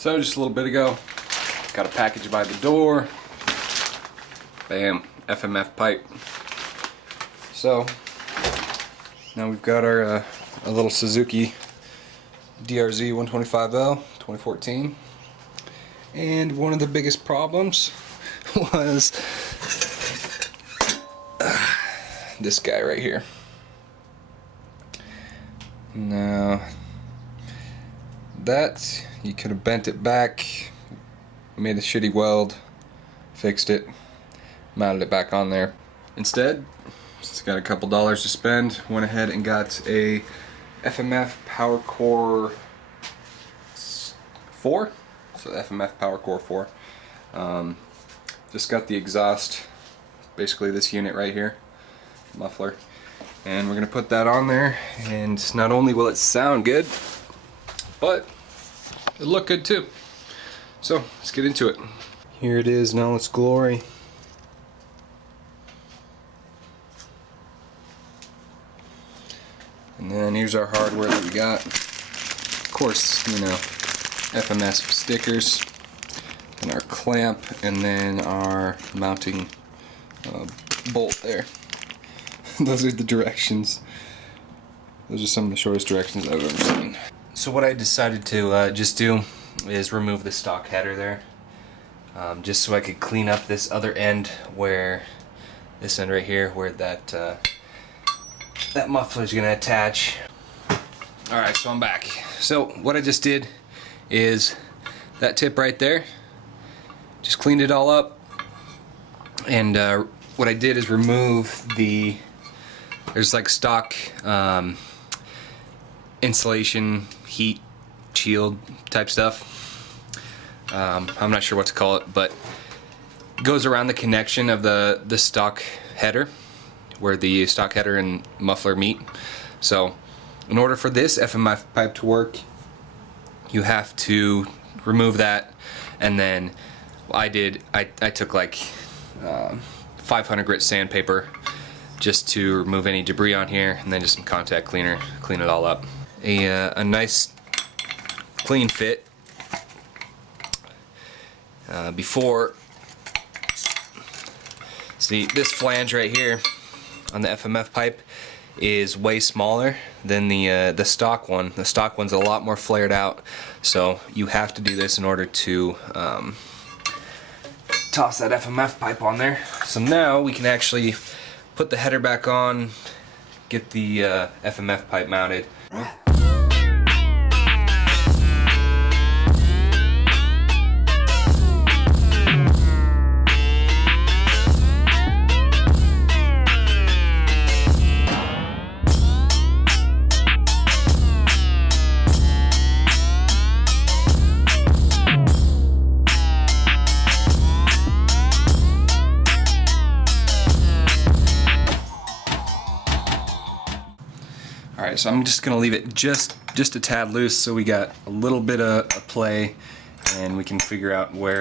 So just a little bit ago, got a package by the door. Bam, FMF pipe. So now we've got our a little Suzuki DRZ-125L 2014, and one of the biggest problems was this guy right here. Now that you could have bent it back, made a shitty weld, fixed it, mounted it back on there. Instead, since I got a couple dollars to spend, went ahead and got a FMF Powercore 4. So FMF Powercore 4. Just got the exhaust, basically this unit right here, muffler, and we're gonna put that on there, and not only will it sound good, but it'll look good too. So let's get into it. Here it is in all its glory. And then here's our hardware that we got. Of course, you know, FMS stickers, and our clamp, and then our mounting bolt there. Those are the directions. Those are some of the shortest directions I've ever seen. So what I decided to just do is remove the stock header there, just so I could clean up this other end, where this end right here, where that muffler is going to attach. Alright, so I'm back. So what I just did is that tip right there, just cleaned it all up, and what I did is remove there's like stock insulation, heat shield type stuff. I'm not sure what to call it, but it goes around the connection of the stock header, where the stock header and muffler meet. So in order for this FMF pipe to work, you have to remove that, and then I took like 500 grit sandpaper just to remove any debris on here, and then just some contact cleaner, clean it all up. A nice clean fit. Before, see, this flange right here on the FMF pipe is way smaller than the stock one. The stock one's a lot more flared out, so you have to do this in order to toss that FMF pipe on there. So now we can actually put the header back on, get the FMF pipe mounted. Alright, so I'm just going to leave it just a tad loose, so we got a little bit of play, and we can figure out where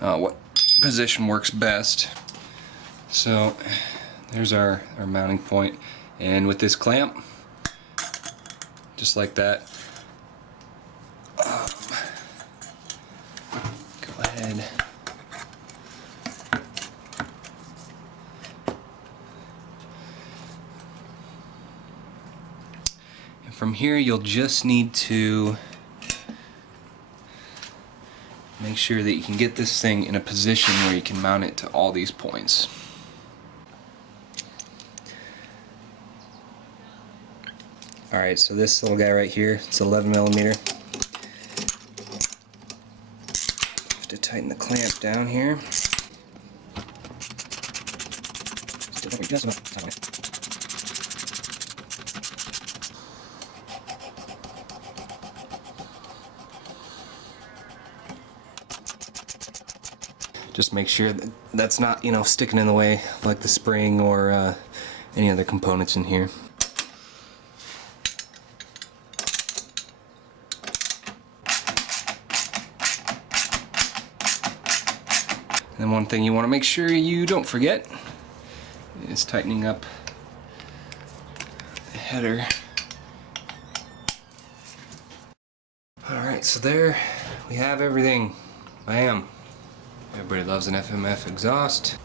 what position works best. So there's our mounting point, and with this clamp, just like that, go ahead. From here, you'll just need to make sure that you can get this thing in a position where you can mount it to all these points. Alright, so this little guy right here, it's 11mm. Have to tighten the clamp down here. Just enough time on it. Just make sure that that's not, you know, sticking in the way like the spring or any other components in here. And one thing you want to make sure you don't forget is tightening up the header. Alright, so there we have everything. Bam. Everybody loves an FMF exhaust.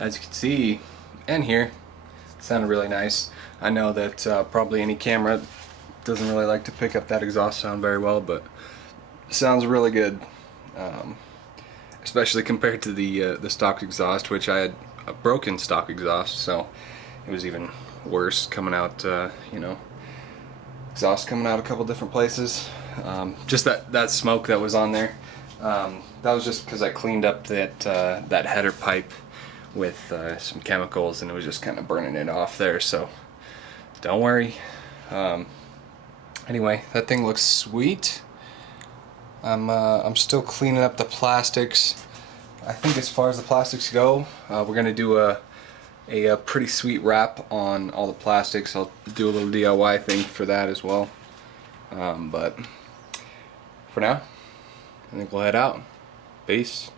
As you can see and hear, it sounded really nice. I know that probably any camera doesn't really like to pick up that exhaust sound very well, but it sounds really good, especially compared to the stock exhaust, which I had a broken stock exhaust, so it was even worse coming out. You know, exhaust coming out a couple different places. Just that smoke that was on there. That was just because I cleaned up that header pipe with some chemicals, and it was just kind of burning it off there, so don't worry. Anyway, that thing looks sweet. I'm still cleaning up the plastics. I think as far as the plastics go, we're gonna do a pretty sweet wrap on all the plastics. I'll do a little DIY thing for that as well, but for now I think we'll head out. Peace.